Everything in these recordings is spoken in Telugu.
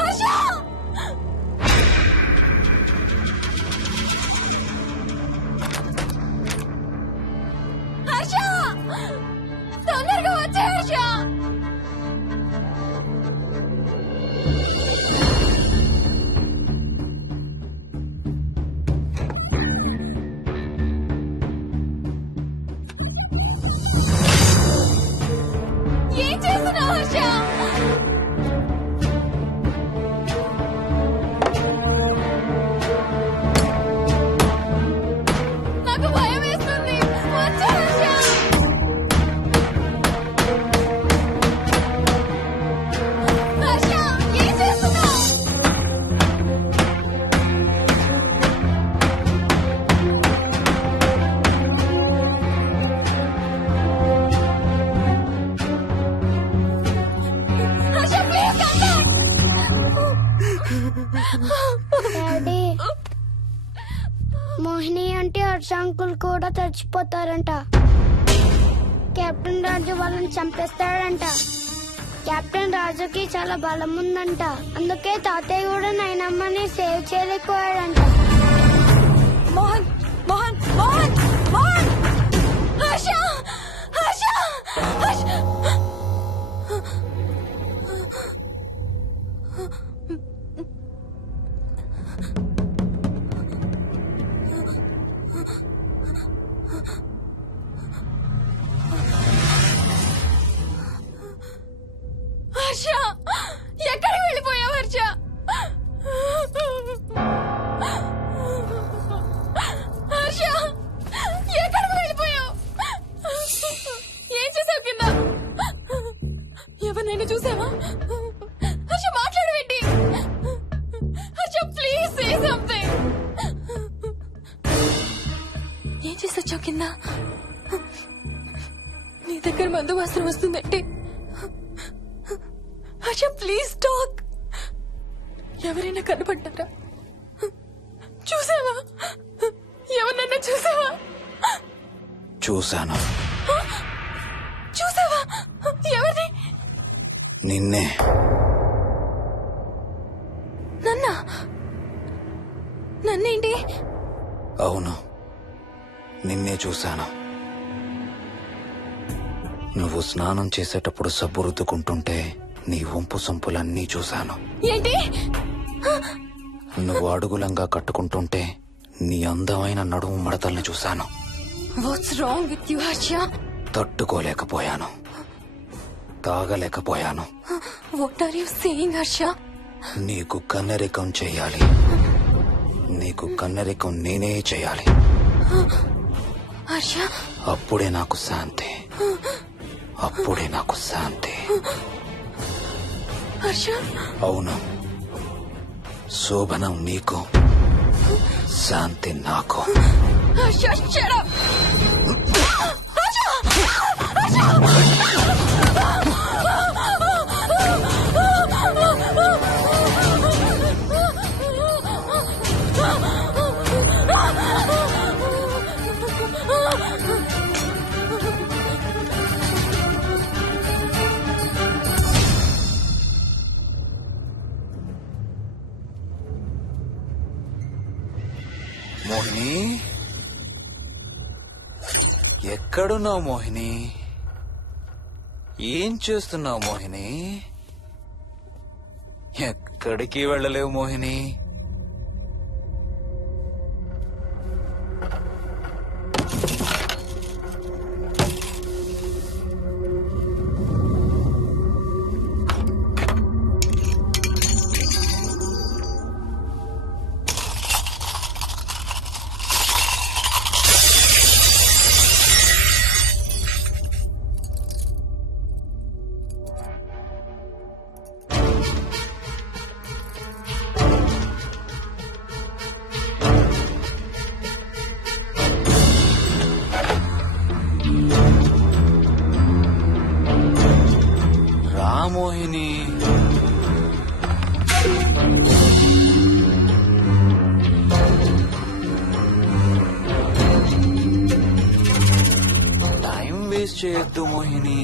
హర్ష హర్ష తొందరగా వచ్చే హర్ష. ఏం చేస్తున్నావు హర్ష? నాకు భయం వేస్తుంది. వచ్చే హర్ష. హర్ష ఏం చేస్తున్నావు? Harsha please come back. Daddy, Mohini అంటే హర్ష అంకుల్ కూడా చచ్చిపోతారంట. కెప్టెన్ రాజు వాళ్ళని చంపేస్తాడంట. కెప్టెన్ రాజుకి చాలా బలం ఉందంట. అందుకే తాతయ్య కూడా నాయనమ్మని సేవ్ చేయలేకపోయాడంట. మోహన్ మోహన్ మోహన్ మోహన్ హర్ష హర్ష హర్ష. హర్ష ఎక్కడికి వెళ్ళిపోయావు హర్ష? హర్ష ఎక్కడికి వెళ్ళిపోయావు? ఏం చేసావు కింద? ఎవరినైనా చూసావా? హర్ష మాట్లాడవేంటి? Harsha please say something. ఏం చేసొచ్చావు కింద? నీ దగ్గర మందు వాసన వస్తుందంటే హర్ష ప్లీజ్ టాక్. ఎవరైనా కనపడ్డారా? చూసావా? ఎవరినన్నా చూసావా? చూశాను. చూసావా? ఎవరిని? నిన్నే. నన్నా? నన్నేంటి? అవును, నిన్నే చూశాను. నువ్వు స్నానం చేసేటప్పుడు సబ్బు రుద్దుకుంటుంటే నీ వంపు సొంపులన్నీ చూశాను. ఏంటి? నువ్వు అడుగులంగా కట్టుకుంటుంటే నీ అందమైన నడుము మడతల్ని చూశాను. What's wrong with you Harsha? తట్టుకోలేకపోయాను, తాగలేకపోయాను. What are you saying Harsha? నీకు కన్నరికం చెయ్యాలి. నీకు కన్నరికం నేనే చేయాలి. హర్ష అప్పుడే నాకు శాంతి. అప్పుడే నాకు శాంతి. హర్ష అవును, శోభనం నీకు, శాంతి నాకు. Harsha shut up. మోహిని, ఎక్కడున్నావు మోహిని? ఏం చేస్తున్నావు మోహిని? ఎక్కడికి వెళ్ళలేవు మోహిని. మోహిని, టైం వేస్ట్ చేయొద్దు మోహిని.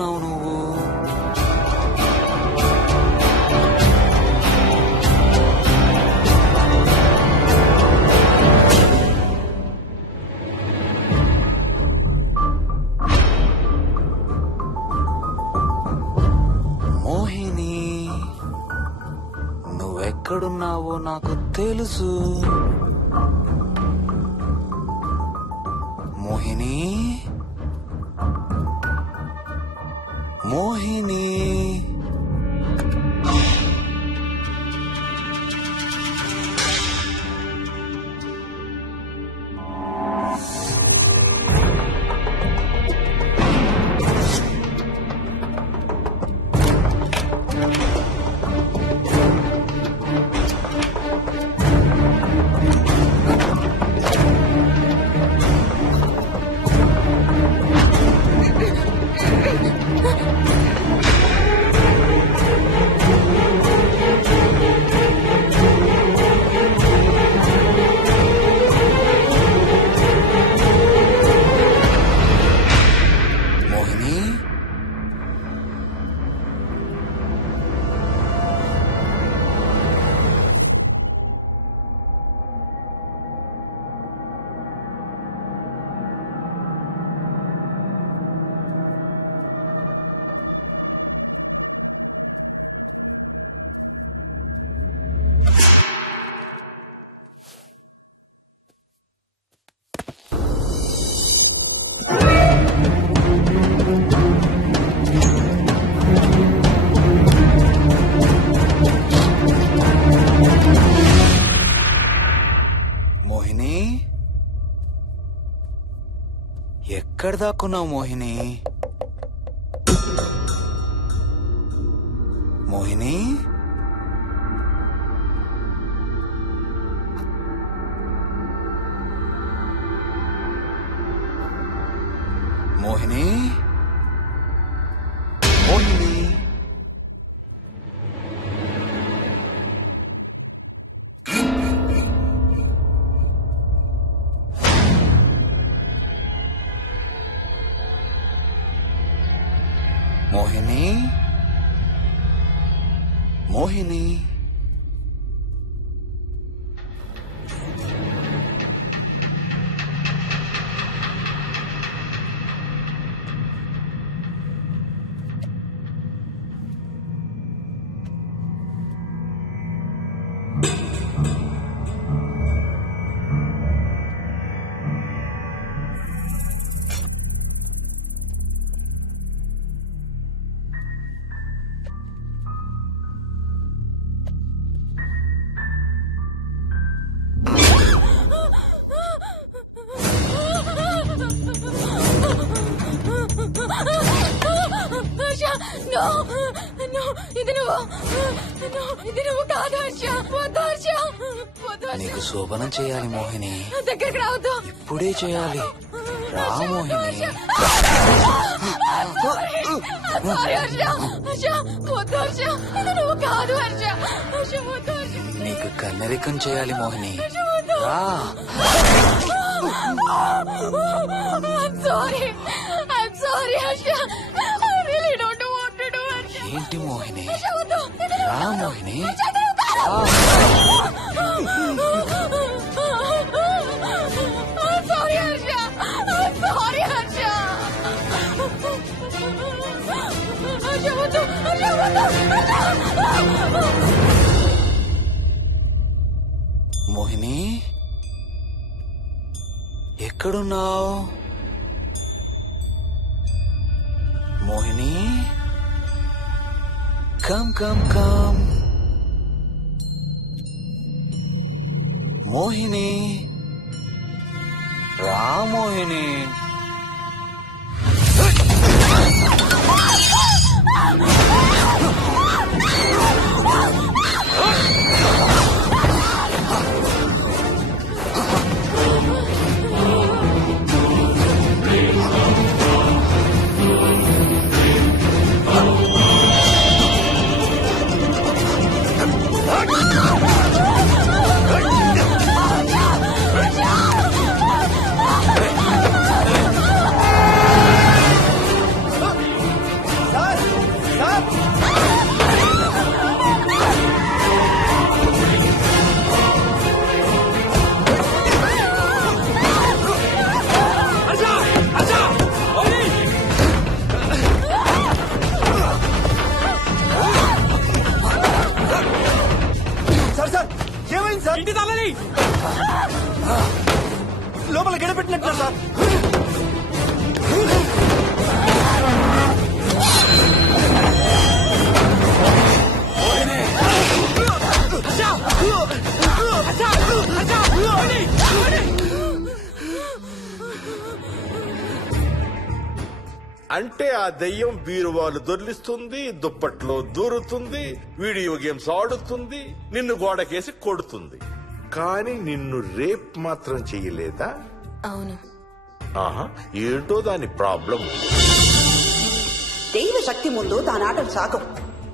ఎక్కడున్నావు నువ్వు? మోహిని, నువ్వెక్కడున్నావో నాకు తెలుసు. మోహిని, మోహిని, మోహిని, మోహిని, ఎక్కడ దాక్కున్నావు మోహిని? మోహిని, మోహిని, మోహిని, మోహిని, మోహిని, హర్ష, no, no, ఇది నువ్వు, no, ఇది నువ్వు కాదు హర్ష. వద్దు హర్ష, వద్దు హర్ష. నీకు శోభనం చేయాలి మోహిని. దగ్గరికి రావద్దు. ఇప్పుడే చేయాలి. రా మోహిని. సారీ హర్ష, హర్ష, వద్దు హర్ష, ఇది నువ్వు కాదు హర్ష. హర్ష, వద్దు హర్ష. నీకు కన్నరికం చేయాలి మోహిని. రా. I'm sorry Harsha. I really don't want to do it. ఏంటి మోహిని? హర్ష, వద్దు. రా Mohini. I'm sorry Harsha. I'm sorry Harsha. Harsha, వద్దు. హర్ష, వద్దు. మోహిని, ఎక్కడున్నావు Mohini? Come come come Mohini, రా మోహిని. అంటే ఆ దెయ్యం బీరువాలు దొర్లిస్తుంది, దుప్పట్లో దూరుతుంది, వీడియో గేమ్స్ ఆడుతుంది, నిన్ను గోడకేసి కొడుతుంది. కానీ నిన్ను రేప్ మాత్రం చెయ్యలేదా? అవును. ఆహా, ఏంటో దాని ప్రాబ్లం. దైవ శక్తి ముందు దానాటలు సాగం.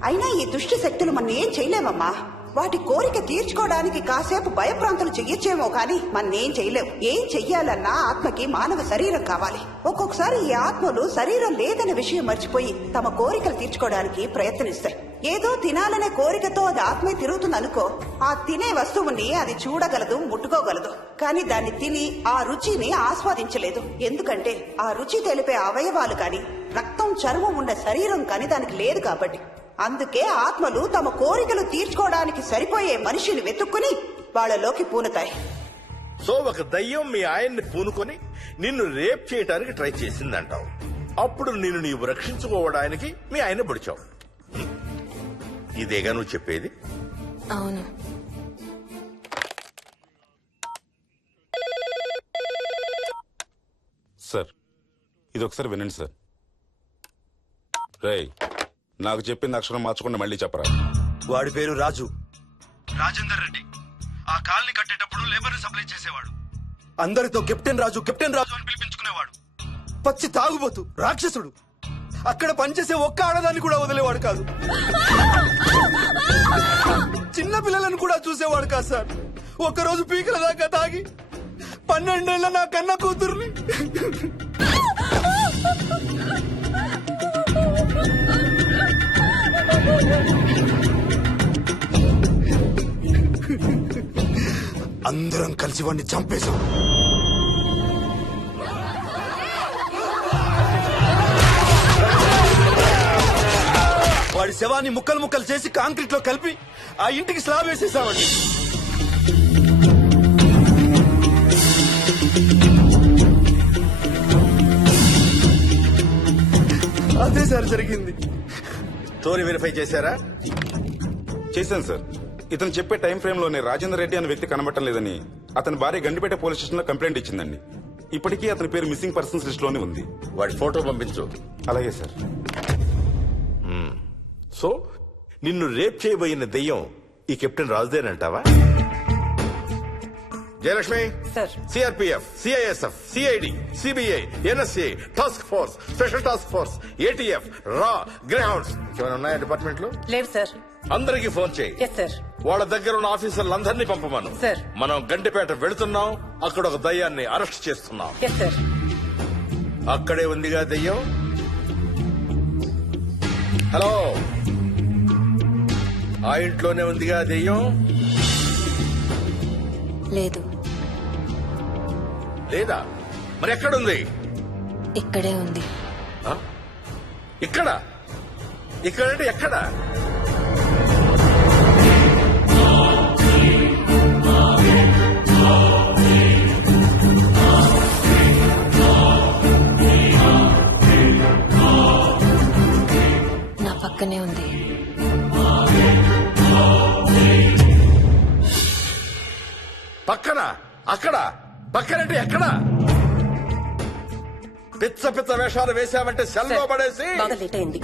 అయినా ఈ దుష్ట శక్తులు మన ఏం చేయలేమమ్మా. వాటి కోరిక తీర్చుకోవడానికి కాసేపు భయప్రాంతులు చెయ్యొచ్చేమో కానీ మన్నేం చేయలేవు. ఏం చెయ్యాలన్నా ఆత్మకి మానవ శరీరం కావాలి. ఒక్కొక్కసారి ఈ ఆత్మలు శరీరం లేదన్న విషయం మర్చిపోయి తమ కోరికలు తీర్చుకోవడానికి ప్రయత్నిస్తాయి. ఏదో తినాలనే కోరికతో అది ఆత్మే తిరుగుతుందనుకో, ఆ తినే వస్తువుని అది చూడగలదు, ముట్టుకోగలదు. కానీ దాన్ని తిని ఆ రుచిని ఆస్వాదించలేదు. ఎందుకంటే ఆ రుచి తెలిపే అవయవాలు కాని, రక్తం చర్మం ఉన్న శరీరం కాని దానికి లేదు కాబట్టి. అందుకే ఆత్మలు తమ కోరికలు తీర్చుకోవడానికి సరిపోయే మనిషిని వెతుక్కుని వాళ్ళలోకి పూనుతాయి. సో ఒక దయ్యం మీ ఆయన్ని పూనుకొని నిన్ను రేప్ చేయడానికి ట్రై చేసిందంటావు. అప్పుడు నిన్ను నీవు రక్షించుకోవడానికి మీ ఆయన పొడిచావు. ఇదేగా నువ్వు చెప్పేది? అవును. సార్ ఇది ఒకసారి వినండి సార్. రేయ్, నాకు చెప్పింది అక్షరం మార్చకుండా మళ్ళీ చెప్పరా. వాడి పేరు రాజు, రాజేందర్ రెడ్డి. ఆ కాలనీ కట్టేటప్పుడు లేబర్ సప్లై చేసేవాడు. అందరితో కెప్టెన్ రాజు కెప్టెన్ రాజు అని పిలిపించుకునేవాడు. పచ్చి తాగుబోతు, రాక్షసుడు. అక్కడ పనిచేసే ఒక్క ఆడదాన్ని కూడా వదిలేవాడు కాదు. చిన్న పిల్లలను కూడా చూసేవాడు కాదు సార్. ఒక్కరోజు పీకల దాకా తాగి 12 ఏళ్ల నా కన్న కూతుర్ని అందరం కలిసి వాడిని చంపేశాం. వాడి శవాన్ని ముక్కలు ముక్కలు చేసి కాంక్రీట్ లో కలిపి ఆ ఇంటికి స్లాబ్ వేసేసామండి. అదే సార్ జరిగింది. స్టోరీ వెరిఫై చేశారా? చేశాను సార్. ఇతను చెప్పే టైం ఫ్రేమ్ లోనే రాజేందర్ రెడ్డి అనే వ్యక్తి కనబడటం లేదని అతని భార్య గండిపేట పోలీస్ స్టేషన్ లో కంప్లైంట్ ఇచ్చిందండి. ఇప్పటికీ అతని పేరు మిస్సింగ్ పర్సన్స్ లిస్ట్ లోనే ఉంది. వాడి ఫోటో పంపించు. అలాగే సార్. సో నిన్ను రేప్ చేయబోయిన దెయ్యం ఈ కెప్టెన్ రాజుదేనంటావా? Jayalakshmi, sir. CRPF, CISF, CID, CBI, NSA, task force, special task force, ATF, రా, గ్రౌండ్స్ ఏమైనా ఉన్నాయా డిపార్ట్మెంట్ లో? లేదు సార్. అందరికీ ఫోన్ చేయి. Yes sir. వాళ్ళ దగ్గర ఉన్న ఆఫీసర్లందరినీ పంపమను. సార్. మనం గంటిపేట వెళుతున్నాం. అక్కడ ఒక దయ్యాన్ని అరెస్ట్ చేస్తున్నాం. Yes sir. అక్కడే ఉందిగా దెయ్యం. హలో, ఆ ఇంట్లోనే ఉందిగా దెయ్యం? లేదు. లేదా? మరి ఎక్కడుంది? ఇక్కడే ఉంది. ఆ? ఇక్కడ? ఇక్కడంటే ఎక్కడ? నా పక్కనే ఉంది. పక్కన? అక్కడ? పక్కనంటే ఎక్కడ? పిచ్చ పిచ్చ వేషాలు వేశామంటే సెల్లో పడేసి. బాగా లేట్ అయింది.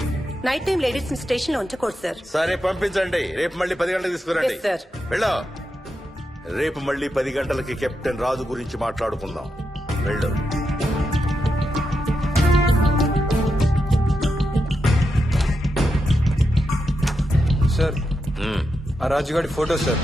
నైట్ టైం లేడీస్ స్టేషన్ లో ఉంచకూడదు సార్. సరే పంపించండి. రేపు మళ్ళీ 10 గంటలకు తీసుకురండి. Yes, sir. వెళ్ళు. రేపు మళ్ళీ 10 గంటలకి కెప్టెన్ రాజు గురించి మాట్లాడుకుందాం. వెళ్ళు. సార్, ఆ రాజుగాడి ఫోటో సార్.